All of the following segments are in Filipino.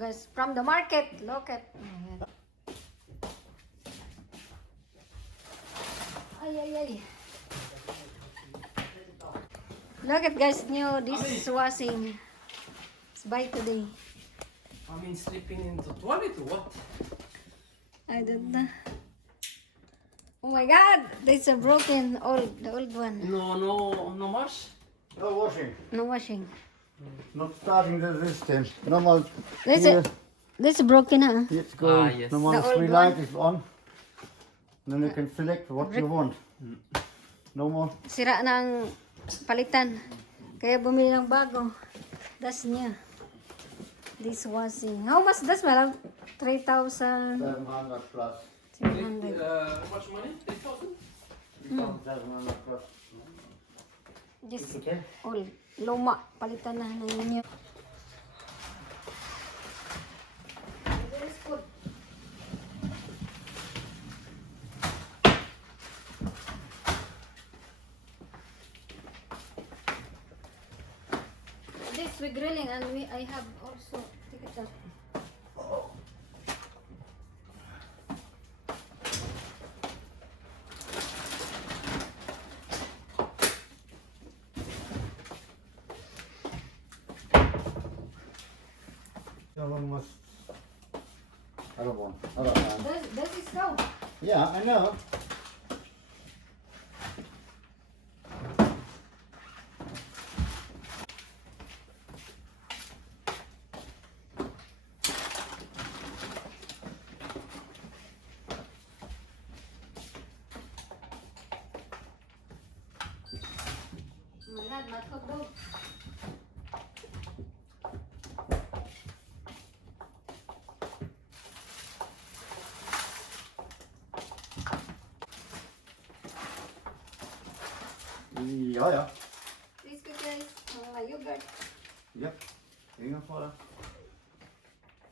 guys, from the market, look at. Ay, ay, ay. Look at guys, new dishwashing. It's by today. I mean, sleeping in the toilet or what? I don't know. Oh my god, this is a broken the old one. No much. No washing. No washing. Not starting the system. Normal. This is broken, huh? It's going. Yes. Normal The old free one? light is on. Then you can select what you want. No more. Sira na ang palitan. Kaya bumili ng bago. Das niya. Dishwashing. How much das, madam? 3,700. 700 plus. Much money? 3,000? 700 plus. Just Okay. all. Luma. Palitan na ninyo. This we grilling and I have also take it out. The other one was. Other one. Other one. Does it go? Yeah, I know. Oh my god, matkog dog. Ja, ja. Please good guys. Mga yogurt. Yep. Ingen fara.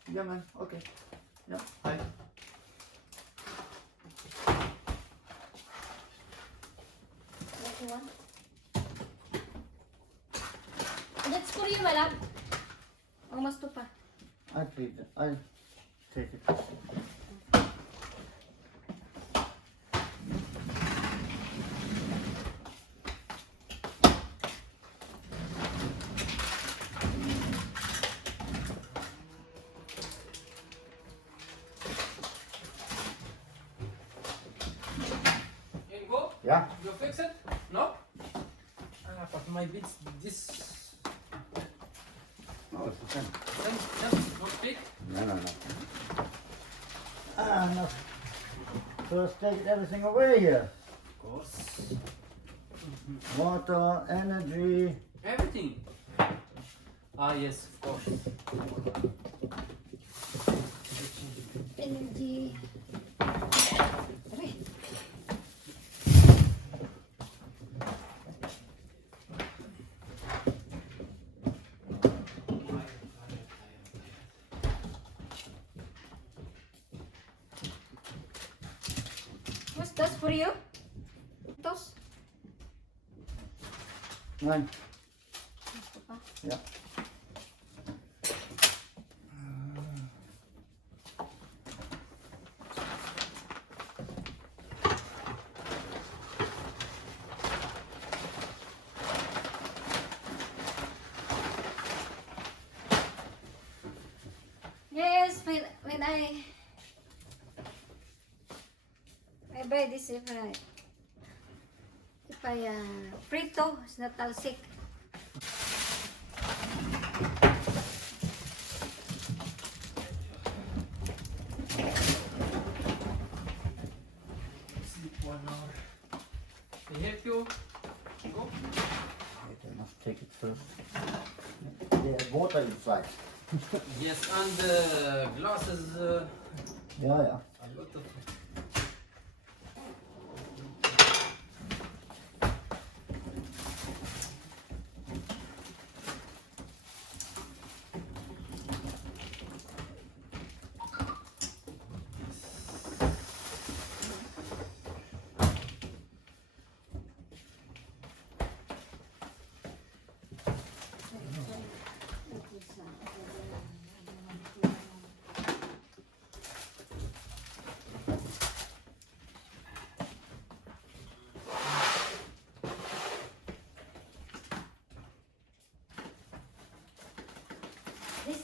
Ja, men okej. Ja, hej. What you want? That's for you, my love. Oh, mas to pa. I take it. I take it. Ingo? Ja. You fix it? No? But my bits, this... Oh, it's okay. Not big. No, no, no. Ah, no. First take everything away here. Of course. Water, energy. Everything. Ah, yes, of course. Energy. Aray. What's that for you? Tos? Nein. Mas to pa. Ja. Yes, when I buy this if I frito, it's not talsik. Sleep 1 hour. Can I help you? Go. Wait, I must take it first. There's water inside. Yes, and the glasses. Ja, ja. A lot of.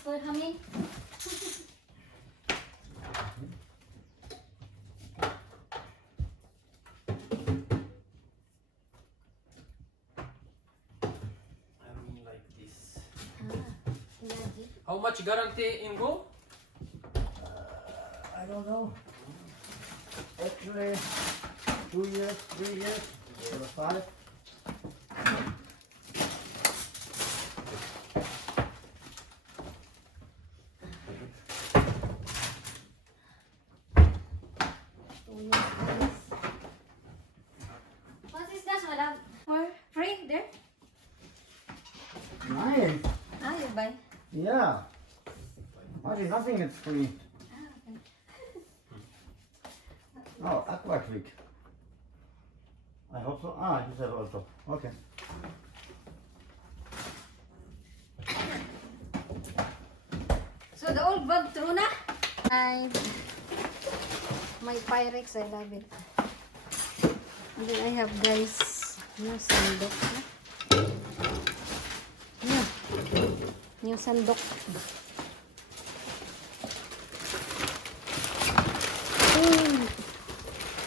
for humming. I mean like this. Lagi. How much guarantee in go? I don't know. Actually, 2 years, 3 years, or 5. What is that, madam? For free there? Nice. Ah, you buy. Yeah. Why is nothing is free? Ah, okay. Oh, Aquatic. I hope so. Ah, you said also. Okay. So the old bug through na? My Pyrex, I love it. And then I have guys, new sandok na. Yeah. New sandok.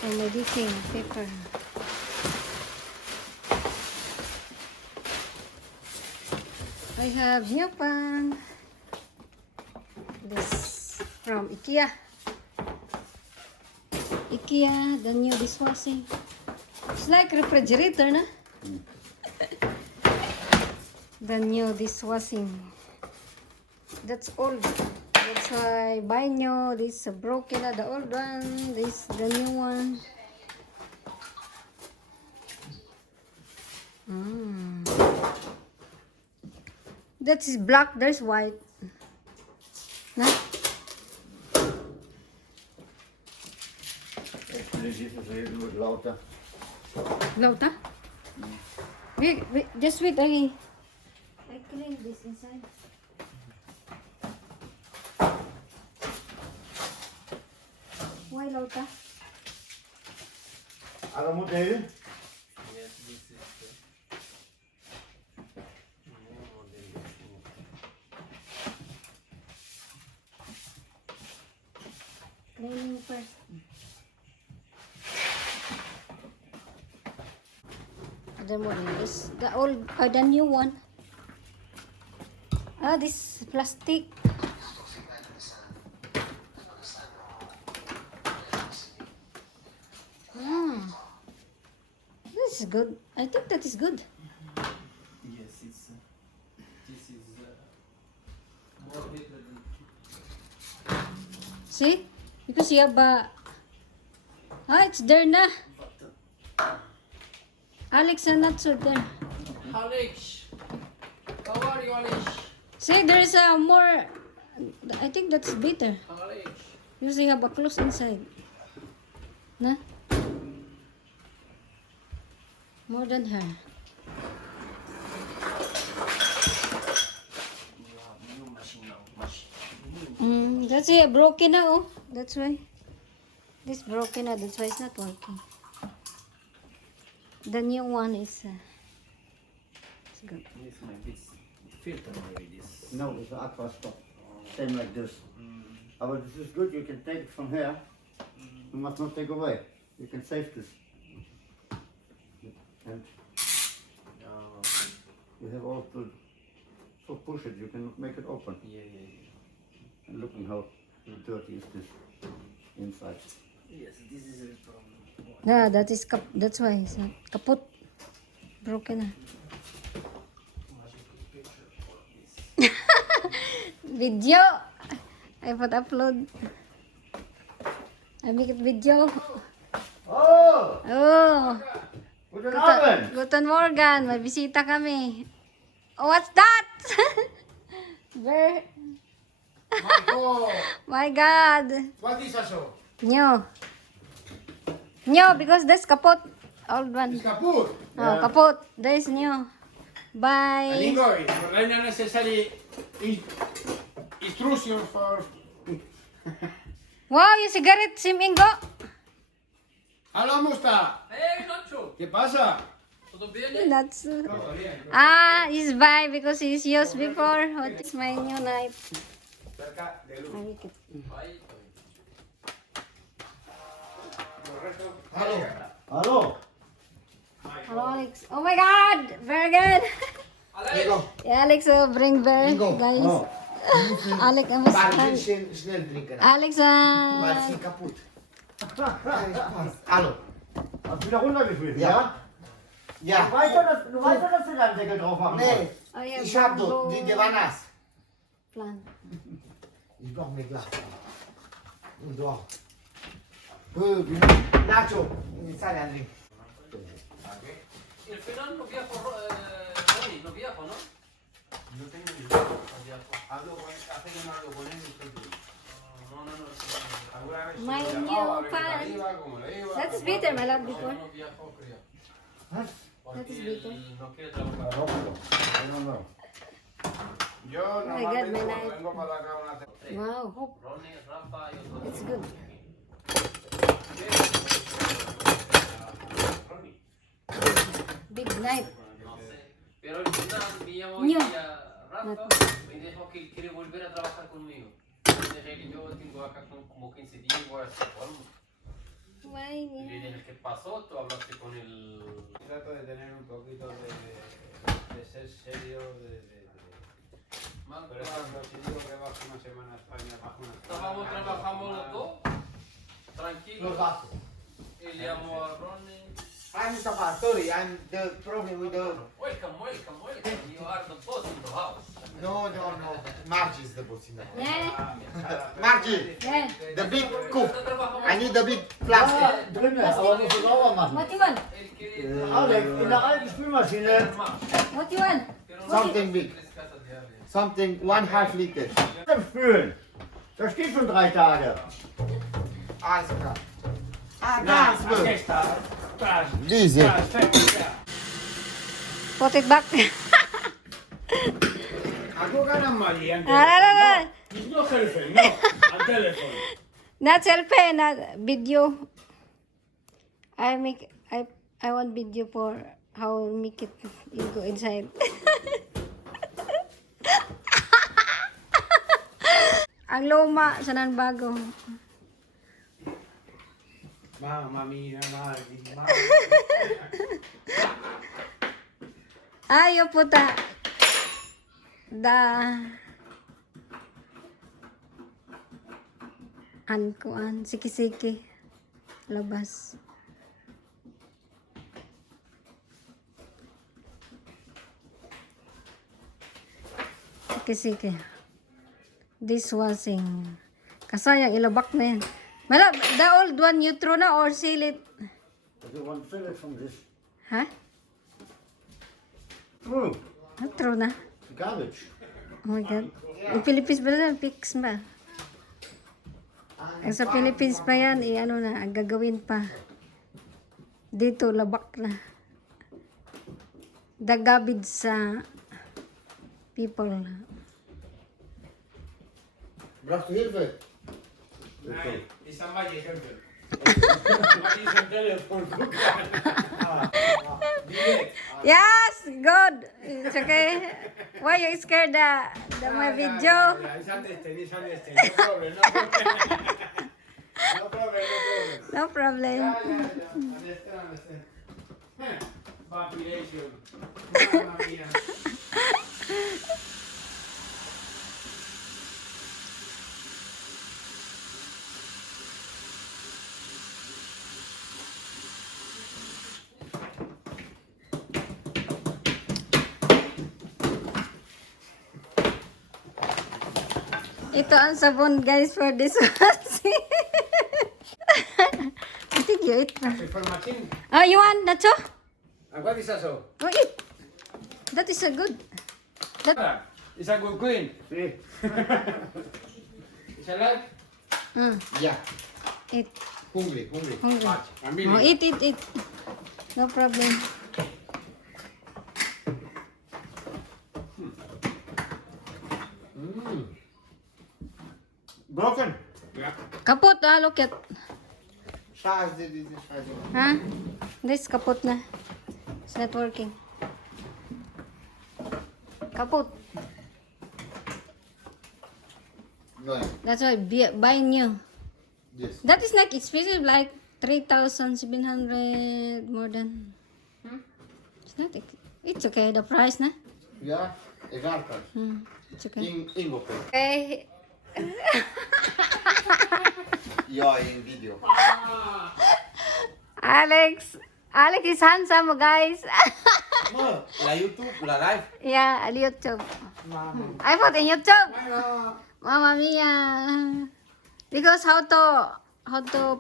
And my baking paper. I have new pan. This from IKEA. IKEA, the new dishwashing. It's like refrigerator, na? The new dishwashing. That's old. That's why banyo. This broken, the old one. This the new one. That is black. There's white. Na? Actually, this is a little bit louder. Lauta? Wait, just wait. I clean this inside. Why lauta? Alam mo, Dale? Yes, this is the new model. Cleaning first. The model is the old or the new one. Ah, this plastic. This is good. I think that is good. Yes, it's this is more better than See? Because you have it's there na. Alex and not so there. Alex. How are you, Alex? See, there is a more. I think that's better. Alex. Because you have a close inside. Na? More than her. You have new machine now. Machine. That's it. Broken na, oh. That's why. This broken na. That's why it's not working. The new one is. It's good. This might be filter maybe this. No, it's an aqua stop. Same like this. But this is good. You can take it from here. You must not take away. You can save this. And Oh, you have all to so push it. You can make it open. yeah. And looking how dirty is this inside. Yes, this is a problem. Yeah, that is that's why it's not kaput. Broken na. Video. I put upload. I make it video. Oh! Oh. Guten Abend! Guten Morgen. May bisita kami. Oh, what's that? Where? Marco, My God. what is eso? New. New because that's kaput. Old one. It's kaput. Oh, kaput. There is new. Bye. Amigo, right now necessary instruction for... Wow, yung cigarette, Sim Ingo. Hola, Musta. Hey, Nacho. ¿Qué pasa? Tutto bene? That's ah, he's buy because he's used before. What is my new knife? I make it. Vai. Hallo. Hallo. Hello, Alex. Oh my God, very good. Alex! Yeah, Alex, bring beer, guys. Oh. Alex, I Maar must. snel drinken. Alex, Maar het is kapot. Hallo. Hast du wieder runtergeschmissen, ja? Ja. Du weißt doch, dass du da einen Deckel drauf machen Nee, oh yeah, ich hab bamboo doch, die war nass. plant. Ich brauch mehr Glas. Und doch. Nacho, iniziare a drinkere. Il Fernando viajo, Ronnie, no viajo, ¿no? No tengo ni idea. Hablo con él, hace que no hablo con él. No, no, no. Alguna vez My se new llamaba, a ver qué pan. tal iba, cómo le iba. That is bitter, my love, No, before. no viajo, creo. Was? Porque is bitter. él no quiere trabajar. I don't know. Yo Oh my God, normalmente my cuando knife. vengo para acá una Wow, Ronnie, Rafa y otro. it's good. Big knife. No sé. Pero al final me llamó Ño. y a Rafa me dijo que quiere volver a trabajar conmigo. Entonces él y yo tengo acá como 15 días, voy a hacer algo. My Y le dije, ¿qué pasó? Tú hablaste con el... Trato de tener un poquito de ser serio, Man, Pero ejemplo, si digo que bajo una semana a España, bajo una Estábamos trabajando los dos, tranquilos. Los datos. Él llamó a Ronnie. I'm Sapa, sorry, I'm the problem with the... Welcome, welcome, welcome. You are the boss in the house. No, no, no. Margie is the boss in the house. Yeah, Margie, yeah. the big cook. Nosotros trabajamos. I need the big Ja, plastic. drinnen, aber musst du sauber machen. What you want? Él quiere Alex, in der alten Spülmaschine. What you want? Something big. Tres casas diarias. Something 1/2 liter. Zum Spülen. Das steht schon 3 Tage. Alles klar. Ah, das wird. Aquesta, tras, Diese. Put it back. Ako ka ng mali ang Ah, It's no cellphone, no. Ang telephone. not selfie, not video. I want video for how make it you go inside. Ang luma sa nan bago. Mamma mia, Margie. Ayo puta. Da. Kuan, siki-siki. Labas. Siki-siki. Dishwashing. Kasayang ilabak na yan. Malab, the old one you throw na or seal it? You want to fill it from this. Ha? Oh, Throw na. garbage. Oh my God. Yung Philippines ba na? Fix ba? Ang sa Philippines pa yan, ano na, ang gagawin pa. Dito, labak na. Dagabid sa people. Brauchst du Hilfe? Nein, ist am Magic Cellphone. Magic ist am Telefon. Guck mal. Direkt. Yes! Good! It's okay. Why you scared my video? It's understand, it's understand. No problem, no problem. No problem, no problem. No problem. Understand, understand. Population. Mamma mia. Ito ang sabon guys for this one. I think you eat na. For Martin. Oh, you want Nacho? And what is that so? Oh, eat. That is a good. It's a good queen. See? It's a lot. Yeah. Eat. Hungry, hungry. Hungry. Much. I'm Oh, eat. No problem. Broken. Yeah. Kapot, look at. Scheiße, diese Scheiße. Ha? This kapot na. It's not working. Kaput. No. That's why buy new. Yes. That is like expensive, like 3,700 more than. It's not. It's okay. The price, na? Ja, egal was. It's okay. In Wopper. Okay. Ja, in video. Alex is handsome, guys. No, la YouTube, la live. Yeah, on YouTube. Mama. I put in YouTube. Mama. Mamma mia. Because how to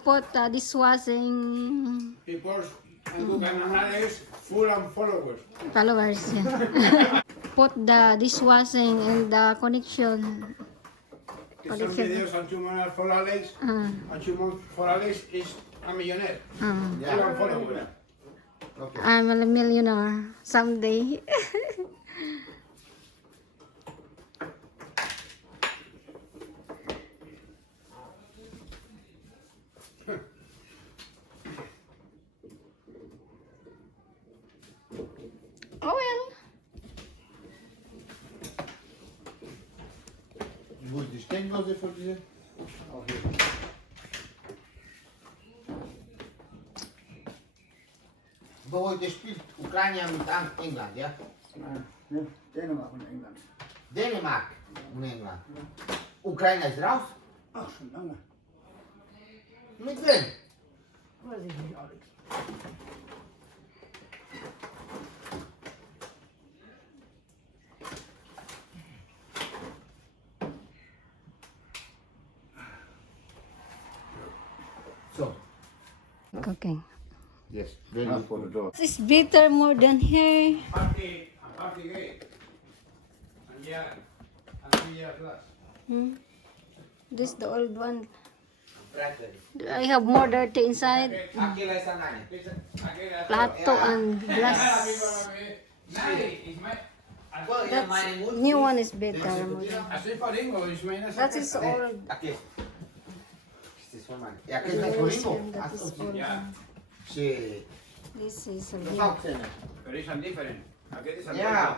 put dishwashing People and do canales full and followers. followers. Yeah. Put the dishwashing and the connection. Que son videos and 2 months for Alex. Uh, And 2 months for Alex is a millionaire. Full and followers. Okay. I'm a millionaire someday. Oh well. Wo ist die Steckdose für diese? Auch hier. Wo ihr spielt Ukraine mit England, ja? Ja, Dänemark und England. Dänemark und England. Ukraine ist raus? Ach, schon lange. Mit wem? Weiß ich nicht, Alex. So. Cooking. Yes, ready for the door. This is bitter more than here. Party gay. And yeah, and 3 years less. This the old one. Bradley. I have more dirty inside. Aquí la están ahí. Plato and glass. Well, yeah, mine would. New one is better. Así faringo, Ismael. That is old. Aquí. Este es Juan. ¿Y aquí está el Coringo? That is old. Yeah. Sí. This is a Los new. Auxene. Pero es different. Aquí es Yeah.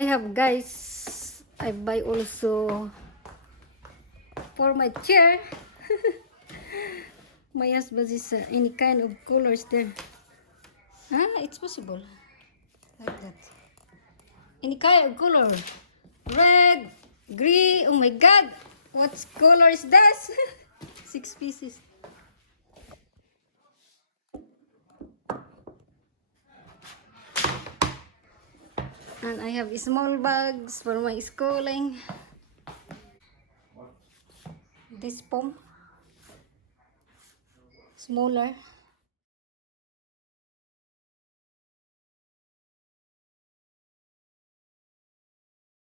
I have, guys, I buy also for my chair. My husband is any kind of colors there. It's possible like that. Any kind of color, red, green. Oh my God, what color is that? 6 pieces. And I have small bags for my schooling. This pom. Smaller.